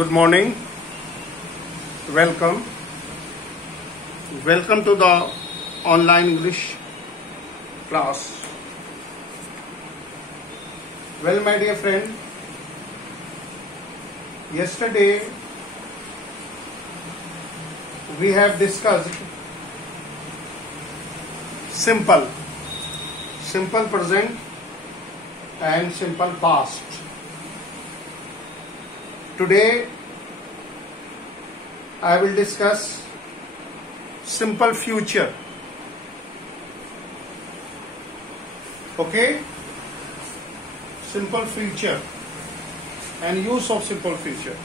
Good morning. Welcome. Welcome to the online English class. Well, my dear friend, yesterday we have discussed simple present and simple past. Today I will discuss simple future. Okay? Simple future and use of simple future.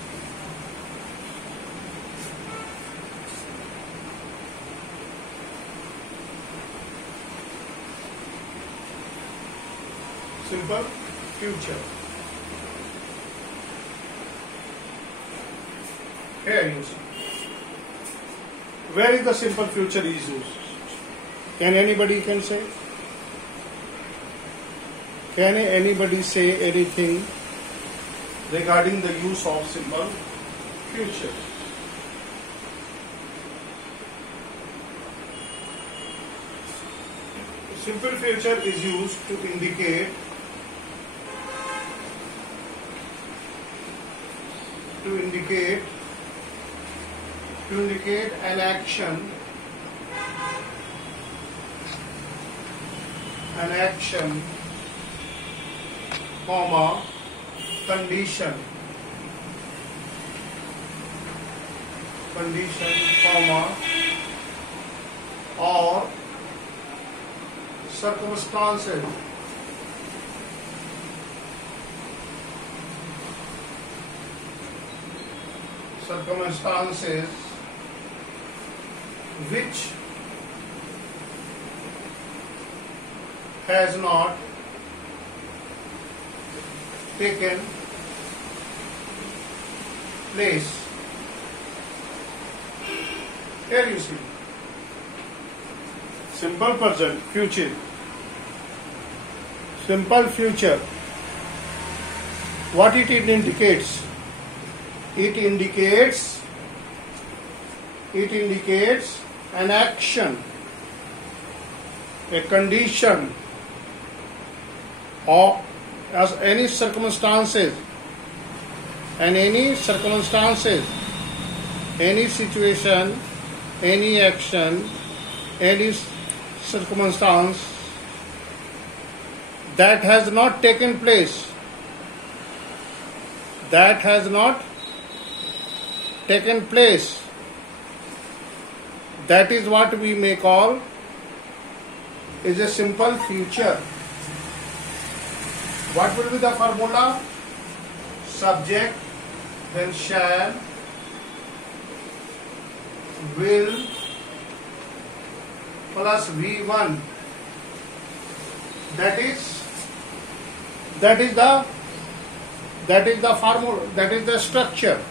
Simple future. Here you see. Where is the simple future is used? Can anybody say? Can anybody say anything regarding the use of simple future? Simple future is used to indicate an action, comma, condition, comma, or circumstances. Which has not taken place. Here you see. Simple present, future. Simple future. What it indicates? It indicates an action, a condition, or as any circumstances, any situation, any action, any circumstance that has not taken place, that is what we may call is a simple future. What will be the formula? Subject, then shall, will, plus V1. That is the formula. That is the structure.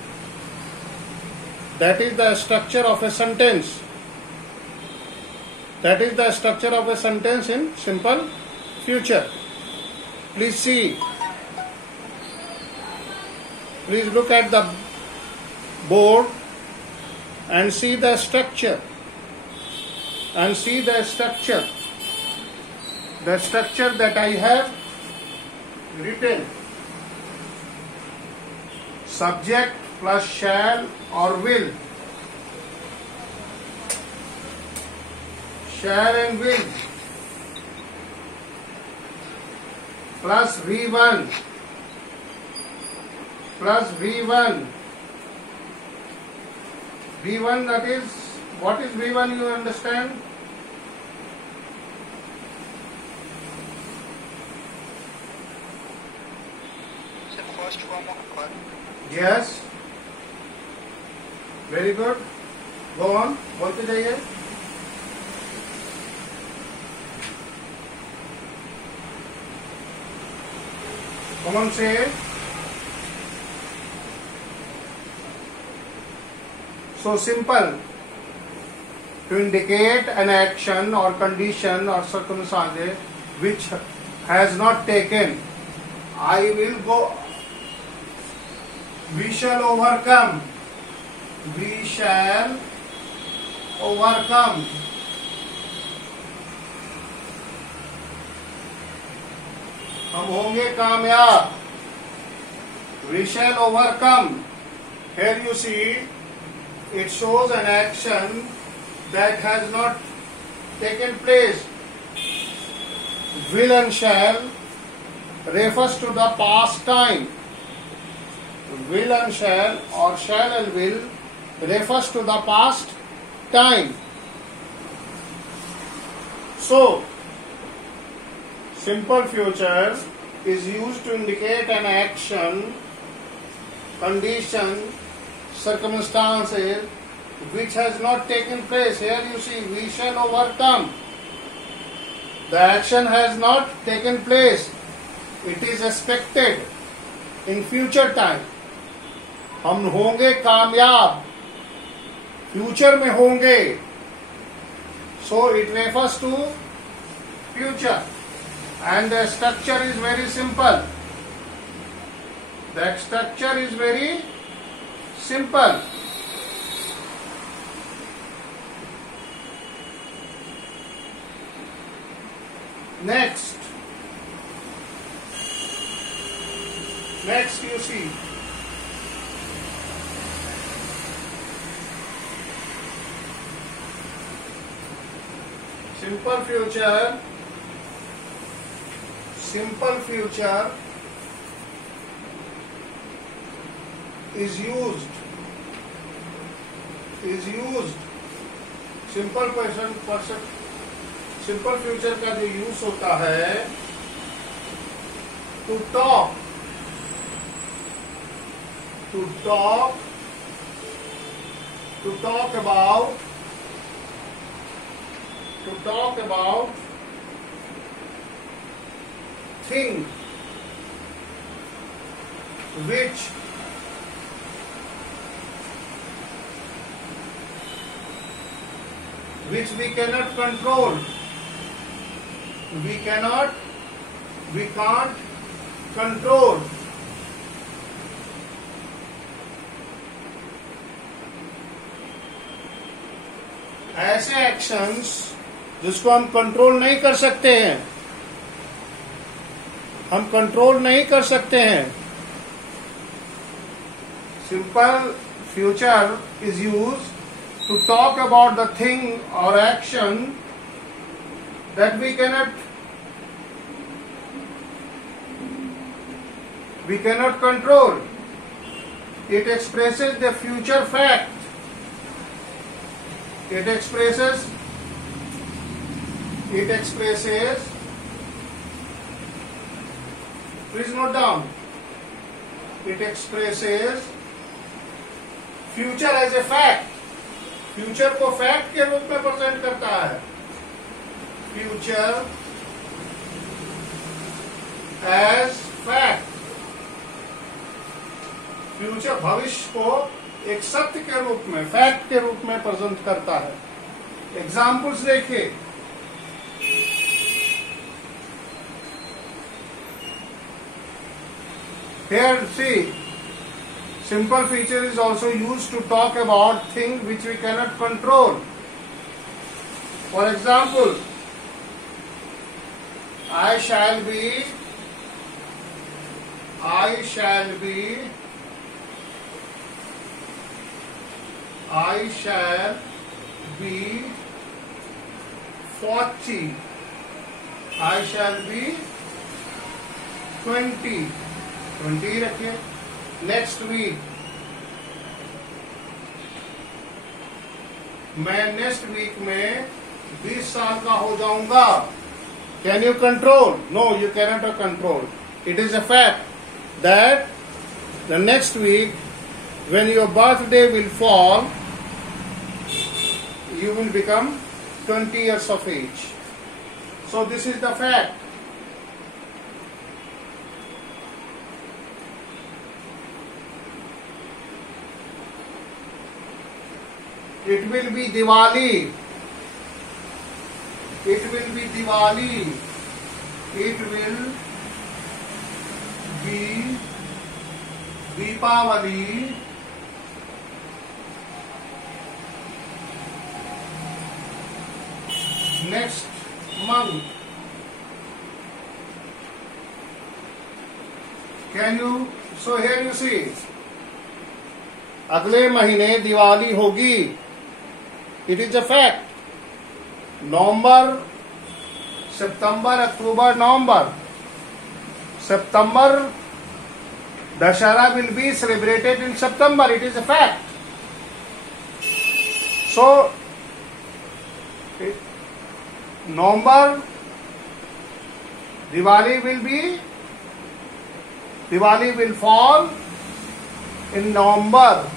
That is the structure of a sentence. That is the structure of a sentence in simple future. Please see. Please look at the board and see the structure. The structure that I have written. Subject plus shall or will. Shall and will. Plus V1. V1, that is, what is V1, you understand? The first form of verb. Yes. Very good. Go on. बोलते जाइए. Come on, say. So simple. To indicate an action or condition or circumstance which has not taken. I will go We shall overcome. We shall overcome. हम होंगे कामयाब. We shall overcome. Here you see, it shows an action that has not taken place. Will and shall refers to the past time. Will and shall or shall and will refers to the past time. So, simple future is used to indicate an action, condition, circumstances which has not taken place. Here you see, we shall overcome. The action has not taken place. It is expected in future time. हम होंगे कामयाब, future में होंगे. So it refers to future. And the structure is very simple. That structure is very simple. Next you see, simple future is used simple future का जो use होता है to talk about thing which we cannot control. We can't control. ऐसे actions जिसको हम control नहीं कर सकते हैं, Simple future is used to talk about the thing or action that we cannot control. It expresses the future fact. It expresses please note down, it expresses future as a fact. Future को fact के रूप में present करता है. Future as fact. Future भविष्य को एक सत्य के रूप में, फैक्ट के रूप में प्रेजेंट करता है. एग्जाम्पल्स देखिए. Here see, simple feature is also used to talk about things which we cannot control. For example, I shall be 40. I shall be 20 रखिए. नेक्स्ट वीक मैं नेक्स्ट वीक में 20 साल का हो जाऊंगा. Can you control? No, you cannot control. It is a fact that the next week when your birthday will fall, you will become 20 years of age. So this is the fact. It will be Diwali. It will be Diwali. It will be Deepavali next month. Can you, so here you see, अगले महीने दिवाली होगी. It is a fact. November, September, October, November. September, Dashara will be celebrated in September. It is a fact. So, November, Diwali will fall in November.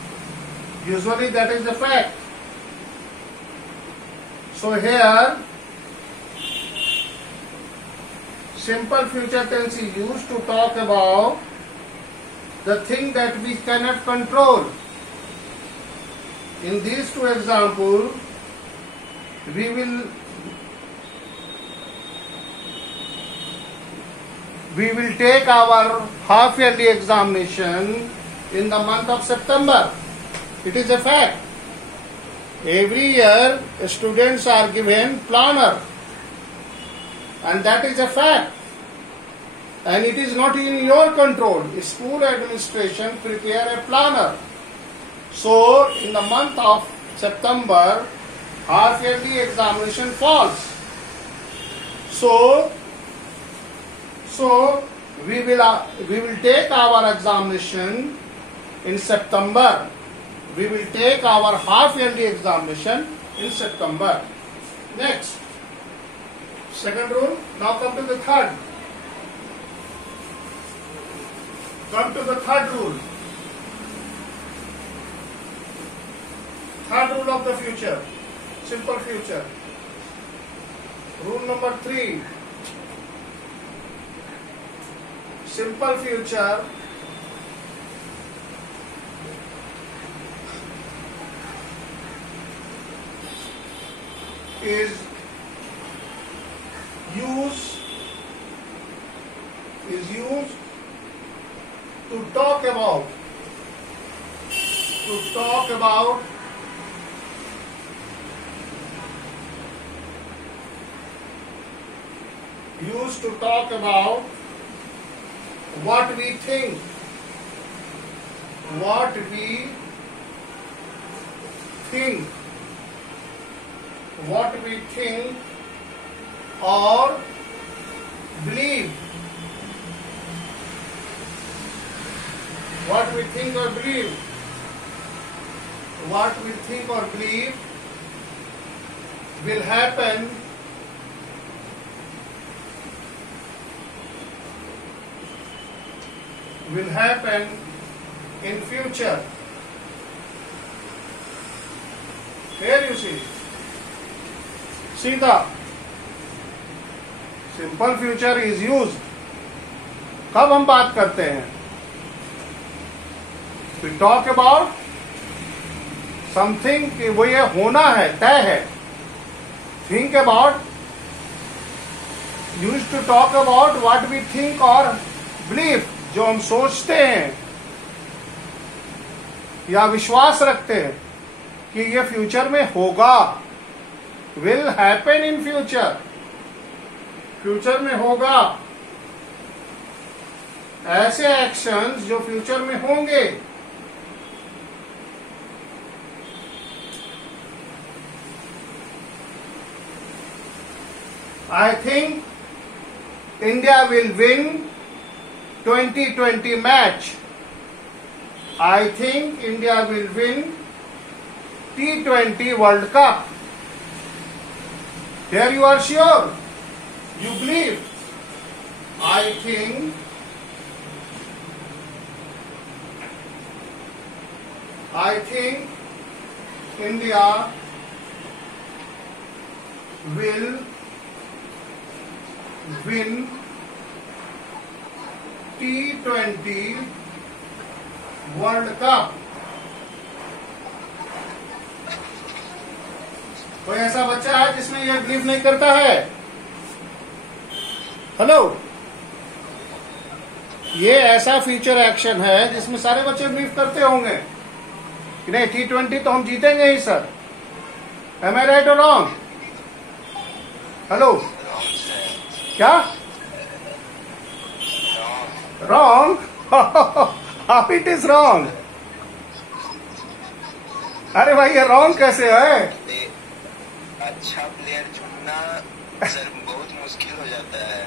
Usually that is the fact. So here, simple future tense is used to talk about the thing that we cannot control. In these two examples, we will take our half yearly examination in the month of September. It is a fact. Every year students are given planner, and that is a fact, and it is not in your control. School administration prepare a planner. So in the month of September, half yearly examination falls. So we will take our examination in September. We will take our half yearly examination in September. Next, second rule. Now come to the third. Come to the third rule. Third rule of the future. Simple future. Rule number 3. Simple future is used to talk about what we think or believe. What we think or believe. What we think or believe will happen in future. Here you see. See the simple future is used. कब हम बात करते हैं? We talk about something कि वो ये होना है, तय है. Think about, used to talk about what we think or believe, जो हम सोचते हैं या विश्वास रखते हैं कि ये फ्यूचर में होगा. Will happen in future. Future में होगा. ऐसे एक्शंस जो फ्यूचर में होंगे. I think India will win 2020 match. I think India will win T20 World Cup. Here you are sure. You believe. I think India will win T20 World Cup. कोई ऐसा बच्चा है जिसमें यह बिलीव नहीं करता है? हेलो, ये ऐसा फ्यूचर एक्शन है जिसमें सारे बच्चे बिलीव करते होंगे कि नहीं T20 तो हम जीतेंगे ही सर। एम आई राइट और रॉन्ग? Hello, Wrong, sir. क्या Wrong. Wrong? How it is wrong? अरे भाई ये रॉन्ग कैसे है? अच्छा प्लेयर चुनना सर बहुत मुश्किल हो जाता है।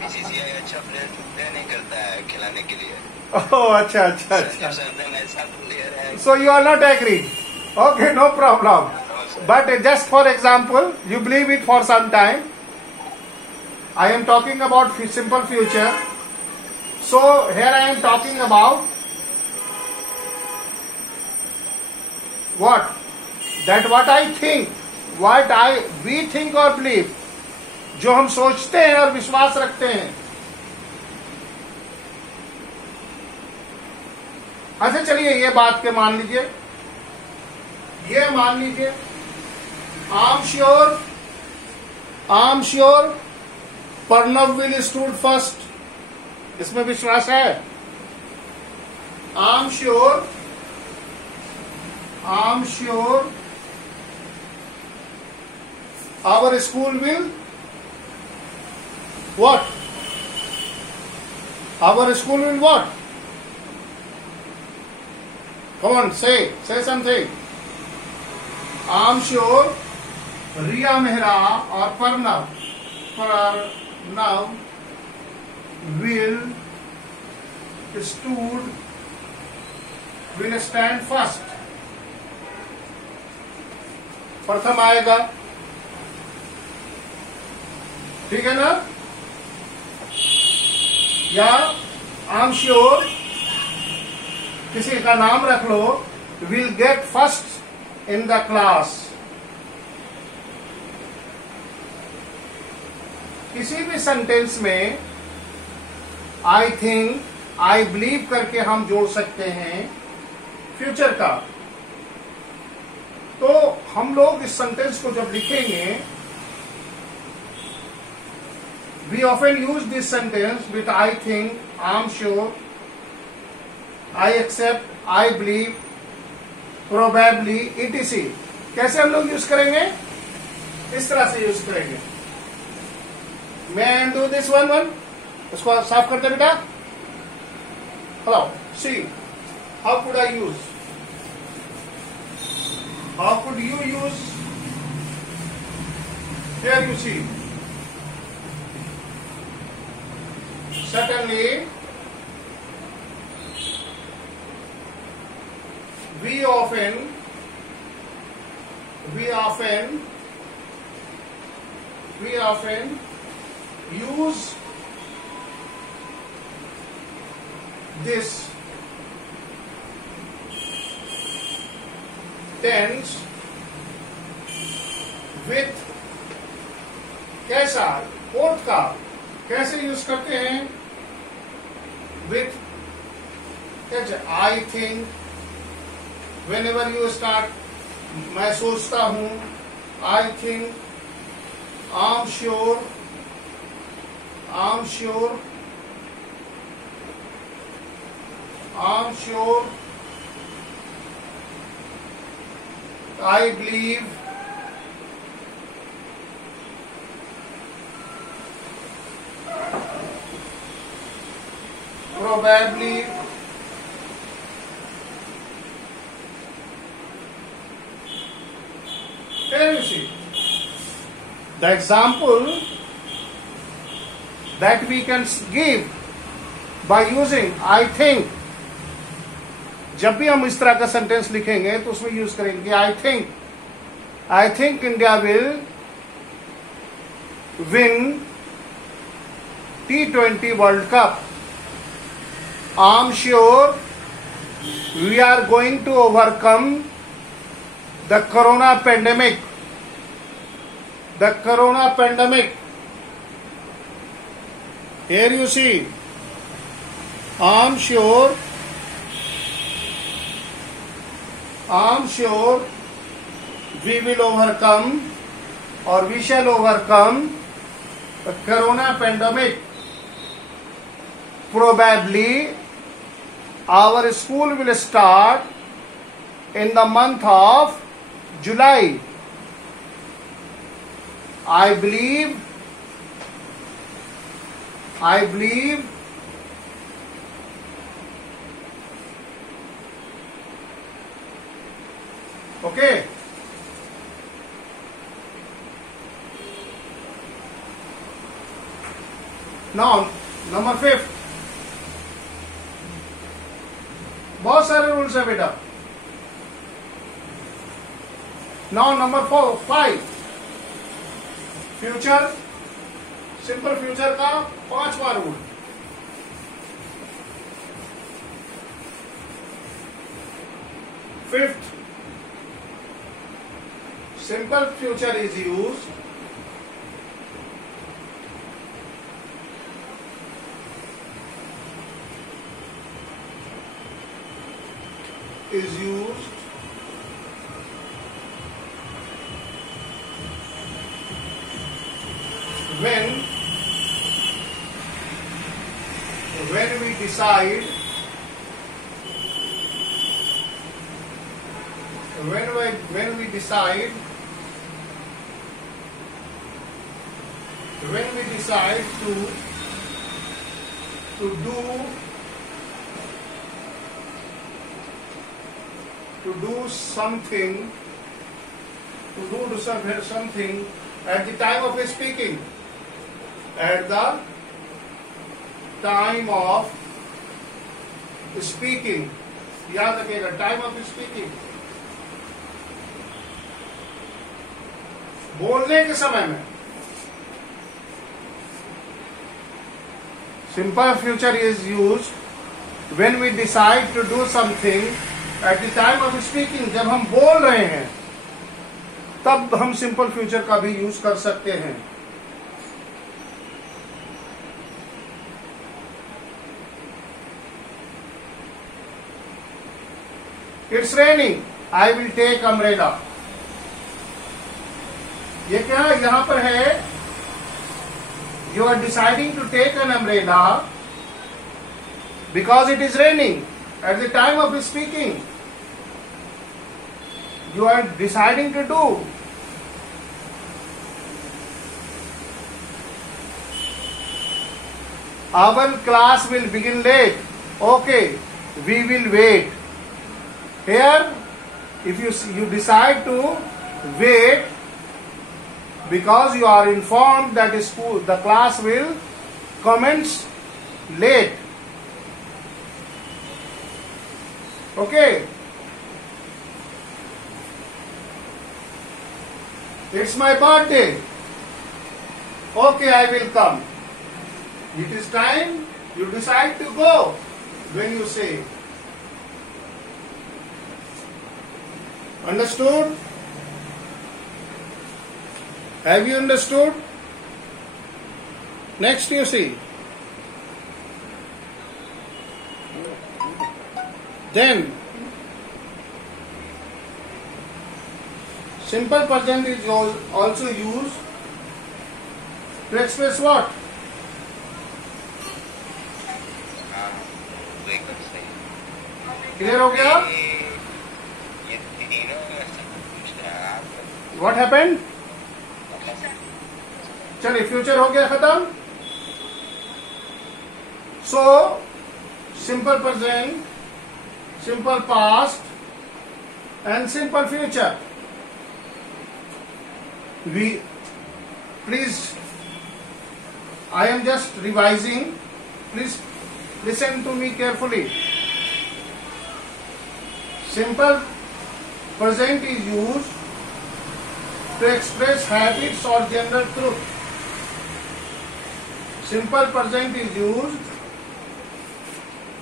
बीसीसीआई अच्छा प्लेयर चुनते नहीं करता है खिलाने के लिए। ओह अच्छा अच्छा संजू अच्छा। सैमसन ऐसा प्लेयर है। So you are not agree? Okay, no problem. But just for example, you believe it for some time. I am talking about simple future. So here I am talking about what? That what I think, we think or believe. जो हम सोचते हैं और विश्वास रखते हैं। अच्छा चलिए ये बात के मान लीजिए, ये मान लीजिए am sure Pranav will stood first, इसमें विश्वास है? Am sure our school will what? Our school will what? Come on, say something. I'm sure Riya Mehra or Pranav will stand first. प्रथम आएगा, ठीक है ना? या आई एम श्योर किसी का नाम रख लो, will get first in the class. किसी भी सेंटेंस में आई थिंक, आई बिलीव करके हम जोड़ सकते हैं फ्यूचर का। तो हम लोग इस सेंटेंस को जब लिखेंगे, we often use this sentence with I think, I'm sure, I accept, I believe, probably, etc. कैसे हम लोग यूज करेंगे? इस तरह से यूज करेंगे। May I do this one? उसको साफ करते बेटा। Hello, see, how could I use? How could you use? Here you see. Certainly, we often use this tense with कैसा कोर्ट का कैसे यूज करते हैं? विथ कैसे I think, when ever you start, मैं सोचता हूं, I think, I am sure, I believe, probably, here you see the example that we can give by using I think. जब भी हम इस तरह का सेंटेंस लिखेंगे तो उसमें यूज करेंगे I think India will win T20 world cup. I'm sure we are going to overcome the corona pandemic. Here you see, I'm sure we will overcome or we shall overcome the corona pandemic. Probably our school will start in the month of July. I believe okay. Now number 5, बहुत सारे rules है बेटा. Now number 5, future, simple future का 5वां rule. Fifth, simple future is used when we decide to do something at the time of speaking. At the time of speaking, याद रखिएगा, time of speaking, बोलने के समय में. Simple future is used when we decide to do something at the time of speaking. जब हम बोल रहे हैं तब हम सिंपल फ्यूचर का भी यूज कर सकते हैं. It's raining, I will take umbrella. ये क्या यहां पर है? You are deciding to take an umbrella because it is raining. At the time of speaking, you are deciding to do. Our class will begin late. Okay, we will wait. Here, if you decide to wait because you are informed that the class will commence late. Okay. It's my birthday. Okay, I will come. It is time. You decide to go when you say. Understood? Have you understood? Next you see. Then simple present is also used to express what? Clear हो गया? What happened? चलिए future हो गया खत्म. So simple present, simple past and simple future. Please, I am just revising. Please listen to me carefully. Simple present is used to express habits or general truth. Simple present is used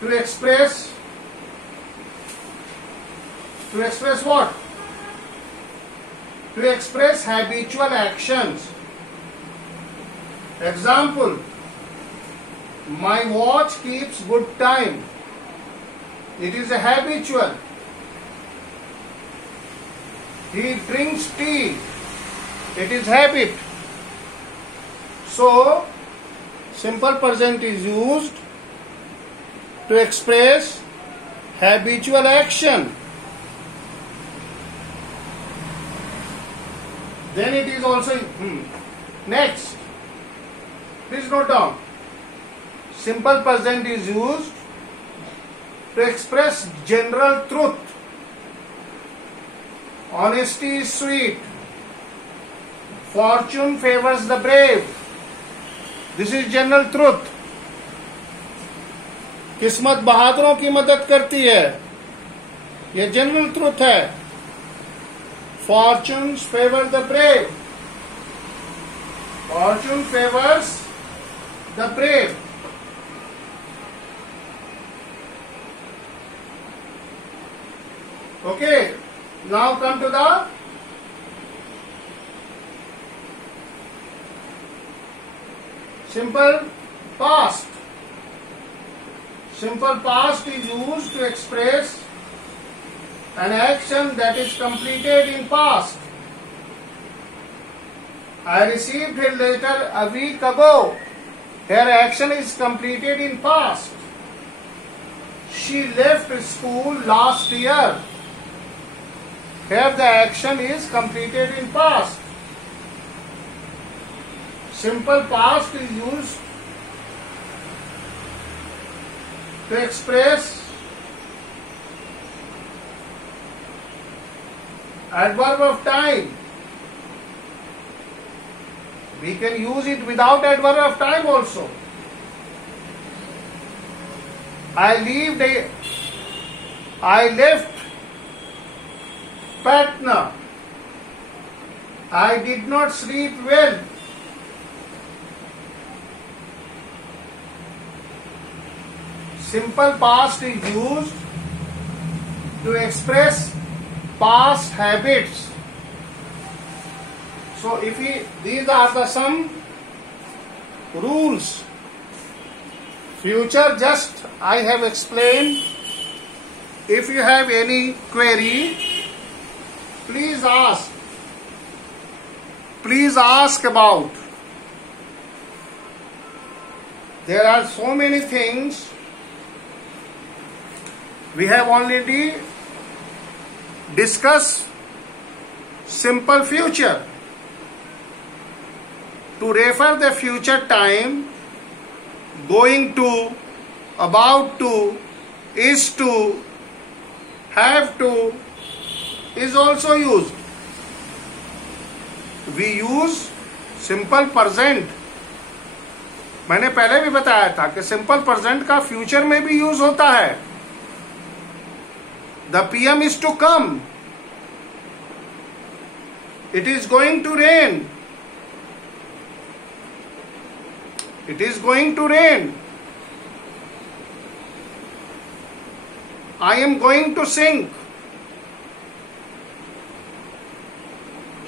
to express what? To express habitual actions. Example, my watch keeps good time. It is a habitual. He drinks tea. It is habit. So, simple present is used to express habitual action. Then it is also next. Please note down. Simple present is used to express general truth. Honesty is sweet. Fortune favors the brave. This is general truth. किस्मत बहादुरों की मदद करती है. यह general truth है. Fortunes favor the brave. Fortune favors the brave. Okay, now come to the simple past. Simple past is used to express an action that is completed in past. I received a letter a week ago. Her action is completed in past. She left school last year. Here the action is completed in past. Simple past is used to express adverb of time. We can use it without adverb of time also. I left Patna. I did not sleep well. Simple past is used to express past habits. So these are the some rules. Future just I have explained. If you have any query, please ask. Please ask about. There are so many things. We have already discussed simple future. To refer the future time, going to, about to, is to, have to is also used. We use simple present. मैंने पहले भी बताया था कि simple present का future में भी use होता है. The PM is to come. It is going to rain. It is going to rain. I am going to sing.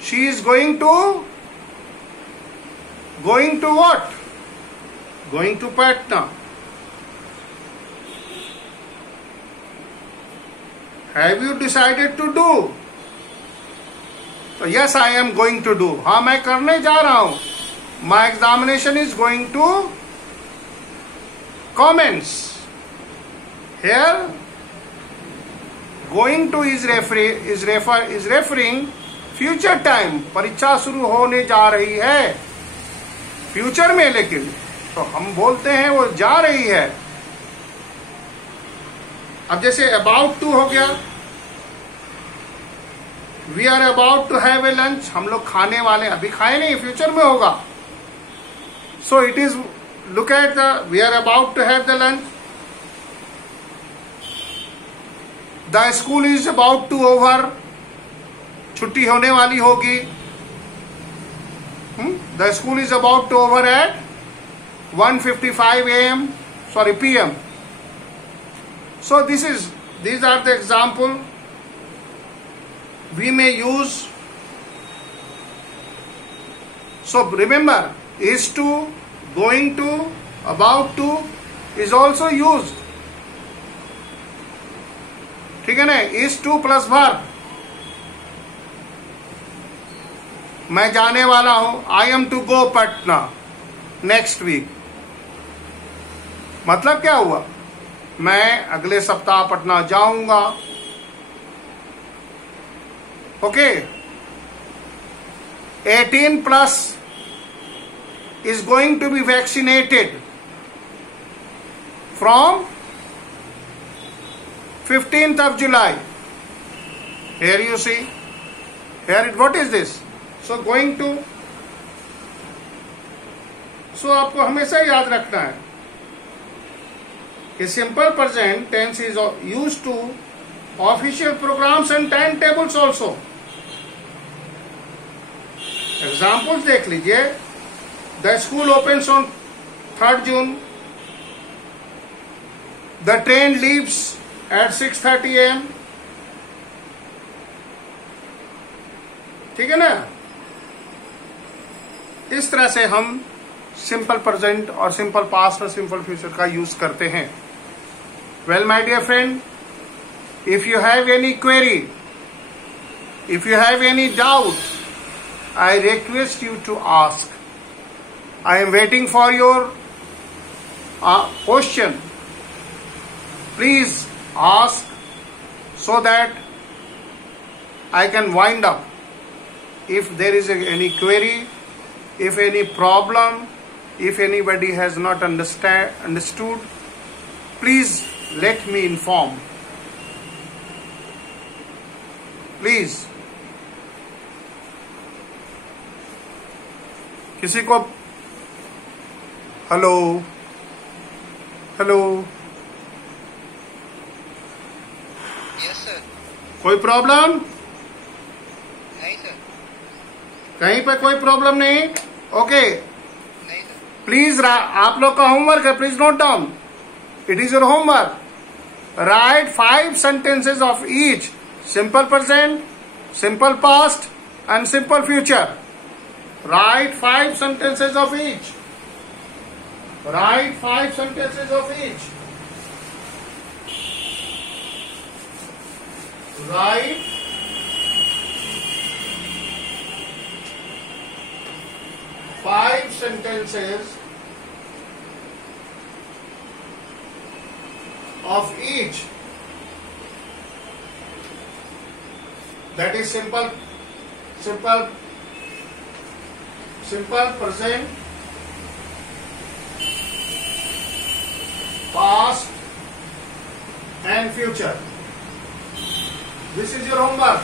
She is going to what? Going to Patna. Have you decided to do? So yes, I am going to do. हाँ, मैं करने जा रहा हूँ. My examination is going to commence. Here, going to is referring future time. परीक्षा शुरू होने जा रही है. फ्यूचर में, लेकिन तो हम बोलते हैं वो जा रही है. अब जैसे about to हो गया. We are about to have a lunch. हम लोग खाने वाले, अभी खाए नहीं, फ्यूचर में होगा. So it is, look at we are about to have the lunch. The school is about to over. छुट्टी होने वाली होगी. The school is about to over at 1:55 a.m. Sorry, p.m. So these are the example we may use. So remember, is to, going to, about to is also used. ठीक है ना? is to plus verb. मैं जाने वाला हूं. I am to go Patna next week. मतलब क्या हुआ? मैं अगले सप्ताह पटना जाऊंगा। Okay, 18 plus is going to be vaccinated from 15th of July. Here you see, here it, what is this? So going to, so आपको हमेशा याद रखना है कि simple present tense is used to official programs and timetables also. Examples देख लीजिए, the school opens on 3rd June, the train leaves at 6:30 AM. ठीक है ना? इस तरह से हम सिंपल प्रेजेंट और सिंपल पास्ट और सिंपल फ्यूचर का यूज करते हैं। Well my dear friend, if you have any query, if you have any doubt, I request you to ask. I am waiting for your question. Please ask so that I can wind up. If there is any query, if any problem, if anybody has not understood, please let me inform. Please. किसी को hello hello, yes sir. कोई problem? नहीं sir. कहीं पे कोई problem नहीं? Okay, नहीं sir. Please आप लोग का होमवर्क है, please note down, it is your homework. Right 5 sentences of each simple present, simple past and simple future. Write 5 sentences of each. Write 5 sentences of each. Write 5 sentences of each. That is simple present, past and future. This is your homework.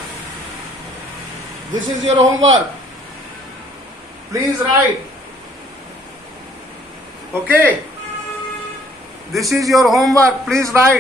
This is your homework. Please write. Okay? This is your homework. Please write.